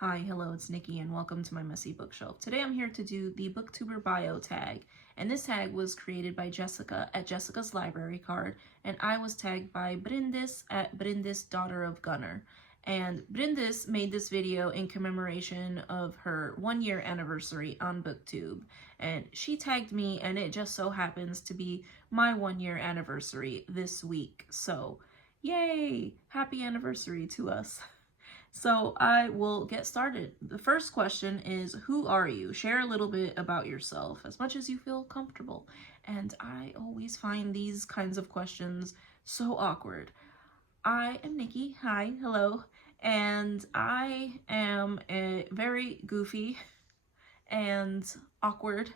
Hi, hello, it's Nikki and welcome to my messy bookshelf. Today I'm here to do the Booktuber Bio Tag, and this tag was created by Jessica at Jessica's Library Card, and I was tagged by Bryndis at Bryndis Daughter of Gunner. And Bryndis made this video in commemoration of her 1-year anniversary on Booktube, and she tagged me, and it just so happens to be my 1-year anniversary this week. So, yay! Happy anniversary to us. So I will get started. The first question is, who are you? Share a little bit about yourself, as much as you feel comfortable. And I always find these kinds of questions so awkward. I am Nikki. Hi, hello. And I am a very goofy and awkward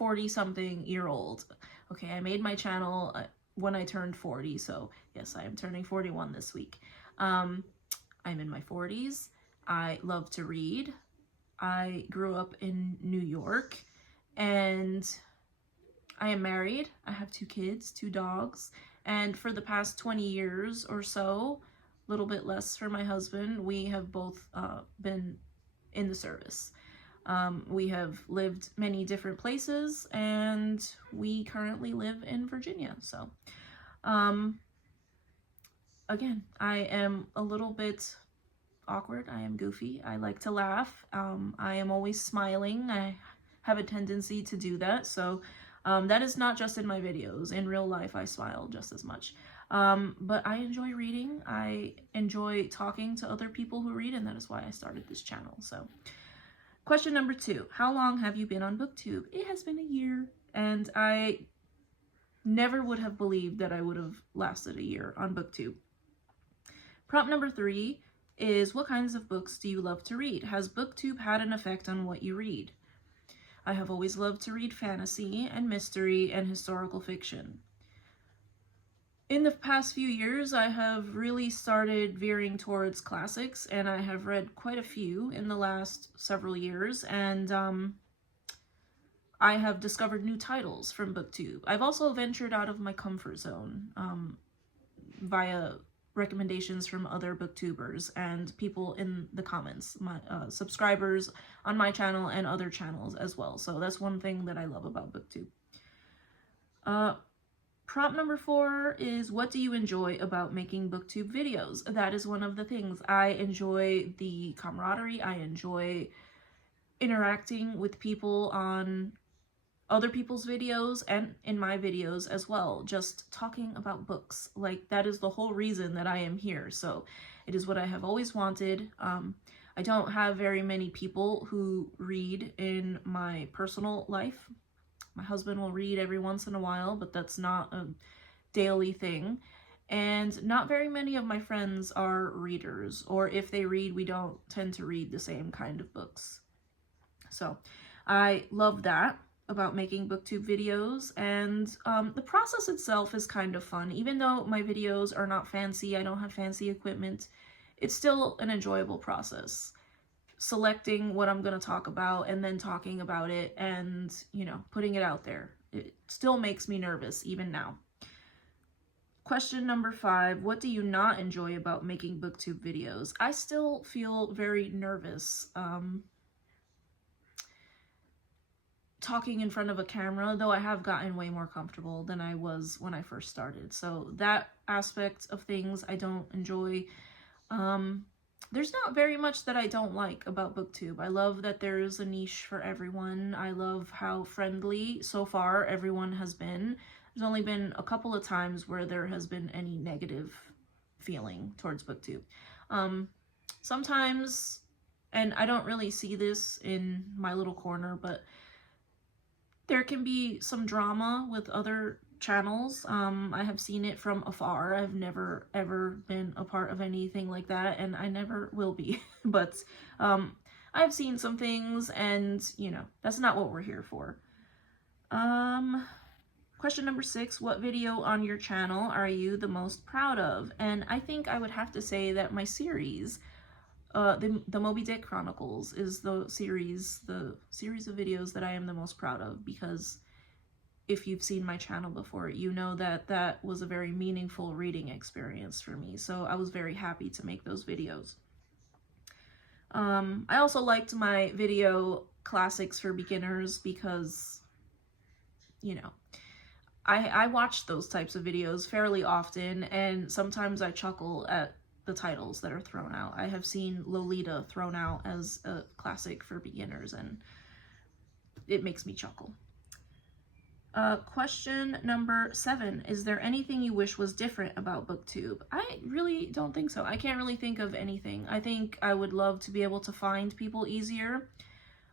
40-something-year-old. Okay, I made my channel when I turned 40, so yes, I am turning 41 this week. I'm in my 40s. I love to read. I grew up in New York, and I am married. I have 2 kids, 2 dogs, and for the past 20 years or so, a little bit less for my husband, we have both been in the service. We have lived many different places, and we currently live in Virginia. So, again, I am a little bit awkward. I am goofy. I like to laugh. I am always smiling. I have a tendency to do that. So that is not just in my videos. In real life, I smile just as much. But I enjoy reading. I enjoy talking to other people who read, and that is why I started this channel. So question number 2, how long have you been on Booktube? It has been a year, and I never would have believed that I would have lasted a year on Booktube. Prompt number 3 is, what kinds of books do you love to read? Has Booktube had an effect on what you read? I have always loved to read fantasy and mystery and historical fiction. In the past few years, I have really started veering towards classics, and I have read quite a few in the last several years, and I have discovered new titles from Booktube. I've also ventured out of my comfort zone via recommendations from other booktubers and people in the comments, my subscribers on my channel and other channels as well. So that's one thing that I love about Booktube. Prompt number 4 is, what do you enjoy about making Booktube videos? That is one of the things. I enjoy the camaraderie. I enjoy interacting with people on other people's videos and in my videos as well, just talking about books. Like, that is the whole reason that I am here. So it is what I have always wanted. I don't have very many people who read in my personal life. My husband will read every once in a while, but that's not a daily thing. And not very many of my friends are readers, or if they read, we don't tend to read the same kind of books. So I love that about making Booktube videos, and the process itself is kind of fun. Even though my videos are not fancy, I don't have fancy equipment, it's still an enjoyable process. Selecting what I'm going to talk about and then talking about it and, you know, putting it out there. It still makes me nervous even now. Question number 5, what do you not enjoy about making Booktube videos? I still feel very nervous talking in front of a camera, though I have gotten way more comfortable than I was when I first started. So that aspect of things I don't enjoy. There's not very much that I don't like about Booktube. I love that there's a niche for everyone. I love how friendly so far everyone has been. There's only been a couple of times where there has been any negative feeling towards Booktube. Sometimes, and I don't really see this in my little corner, but there can be some drama with other channels. I have seen it from afar. I've never ever been a part of anything like that, and I never will be. But I've seen some things, and you know, that's not what we're here for. Question number 6, what video on your channel are you the most proud of? And I think I would have to say that my series, the Moby Dick Chronicles, is the series of videos that I am the most proud of, because if you've seen my channel before, you know that that was a very meaningful reading experience for me. So I was very happy to make those videos. I also liked my video classics for beginners because, you know, I watch those types of videos fairly often, and sometimes I chuckle at the titles that are thrown out. I have seen Lolita thrown out as a classic for beginners, and it makes me chuckle. Question number 7. Is there anything you wish was different about Booktube? I really don't think so. I can't really think of anything. I think I would love to be able to find people easier.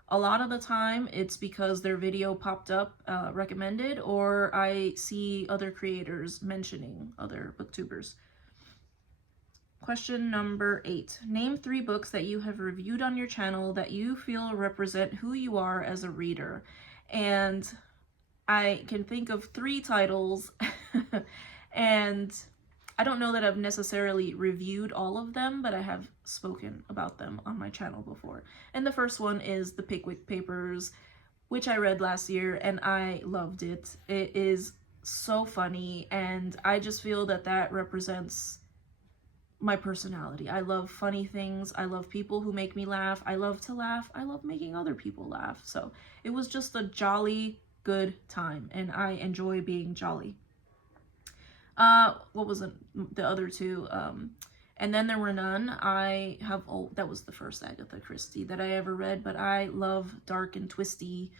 A lot of the time, it's because their video popped up recommended, or I see other creators mentioning other booktubers. Question number 8. Name 3 books that you have reviewed on your channel that you feel represent who you are as a reader. And I can think of 3 titles, and I don't know that I've necessarily reviewed all of them, but I have spoken about them on my channel before. And the first one is The Pickwick Papers, which I read last year, and I loved it. It is so funny, and I just feel that that represents my personality. I love funny things. I love people who make me laugh. I love to laugh. I love making other people laugh. So it was just a jolly good time, and I enjoy being jolly. What was the other 2? And Then There Were None. That was the first Agatha Christie that I ever read, but I love dark and twisty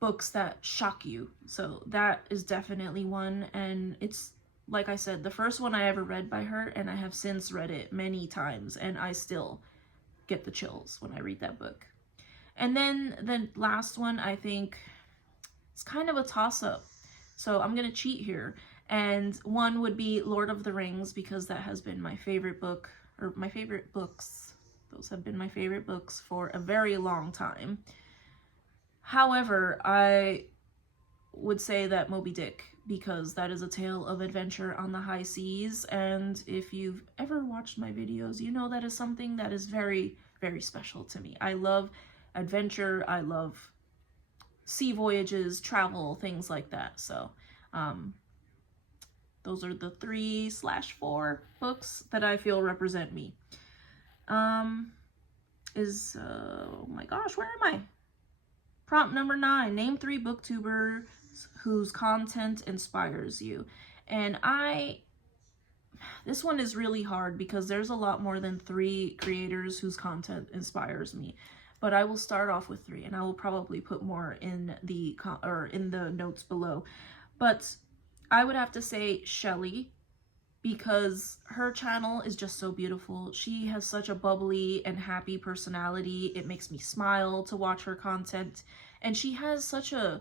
books that shock you. So that is definitely one, and it's, like I said, the first one I ever read by her, and I have since read it many times, and I still get the chills when I read that book. And then the last one, I think, it's kind of a toss-up, so I'm gonna cheat here. And one would be Lord of the Rings, because that has been my favorite book, or my favorite books. Those have been my favorite books for a very long time. However, I would say that Moby Dick, because that is a tale of adventure on the high seas, and if you've ever watched my videos, you know that is something that is very, very special to me. I love adventure, I love sea voyages, travel, things like that. So those are the 3/4 books that I feel represent me. Oh my gosh, where am I? Prompt number 9. Name 3 booktubers whose content inspires you. And this one is really hard because there's a lot more than 3 creators whose content inspires me. But I will start off with 3, and I will probably put more in the notes below. But I would have to say Shelly, because her channel is just so beautiful. She has such a bubbly and happy personality. It makes me smile to watch her content, and she has such a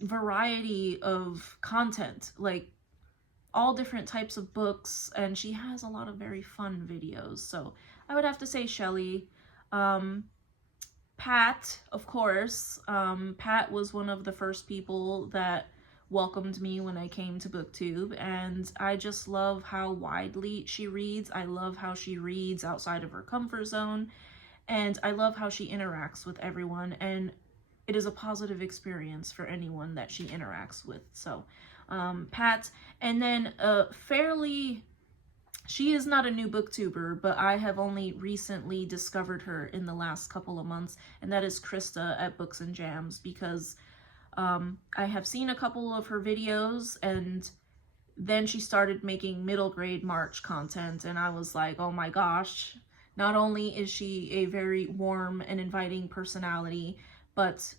variety of content, like all different types of books, and she has a lot of very fun videos. So I would have to say Shelly. Pat, of course. Pat was one of the first people that welcomed me when I came to Booktube, and I just love how widely she reads. I love how she reads outside of her comfort zone, and I love how she interacts with everyone, and it is a positive experience for anyone that she interacts with. So Pat. And then she is not a new booktuber, but I have only recently discovered her in the last couple of months, and that is Krista at Books and Jams, because I have seen a couple of her videos, and then she started making middle grade March content, and I was like, oh my gosh, not only is she a very warm and inviting personality, but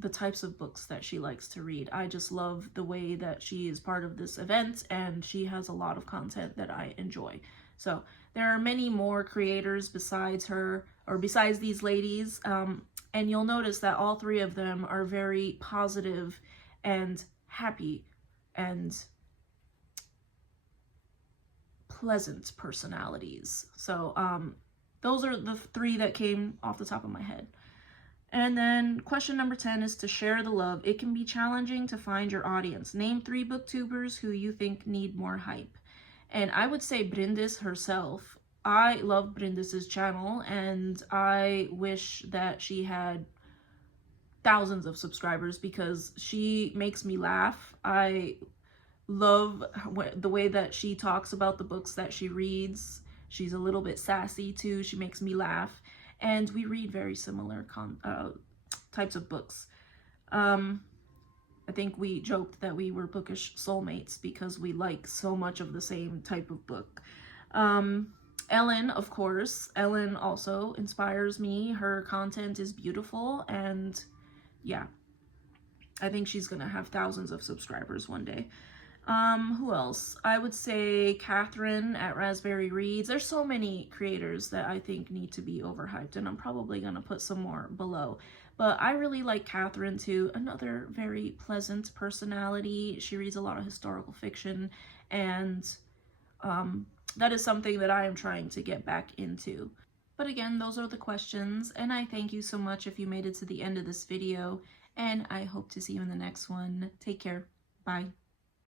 the types of books that she likes to read. I just love the way that she is part of this event, and she has a lot of content that I enjoy. So there are many more creators besides her, or besides these ladies, and you'll notice that all 3 of them are very positive and happy and pleasant personalities. So those are the 3 that came off the top of my head. And then question number 10 is to share the love. It can be challenging to find your audience. Name 3 booktubers who you think need more hype. And I would say Bryndis herself. I love Bryndis's channel, and I wish that she had thousands of subscribers because she makes me laugh. I love the way that she talks about the books that she reads. She's a little bit sassy too. She makes me laugh. And we read very similar types of books. I think we joked that we were bookish soulmates because we like so much of the same type of book. Ellen, of course. Ellen also inspires me. Her content is beautiful, and yeah, I think she's gonna have thousands of subscribers one day. Who else? I would say Catherine at Raspberry Reads. There's so many creators that I think need to be overhyped, and I'm probably gonna put some more below. But I really like Catherine too. Another very pleasant personality. She reads a lot of historical fiction, and that is something that I am trying to get back into. But again, those are the questions, and I thank you so much if you made it to the end of this video, and I hope to see you in the next one. Take care. Bye.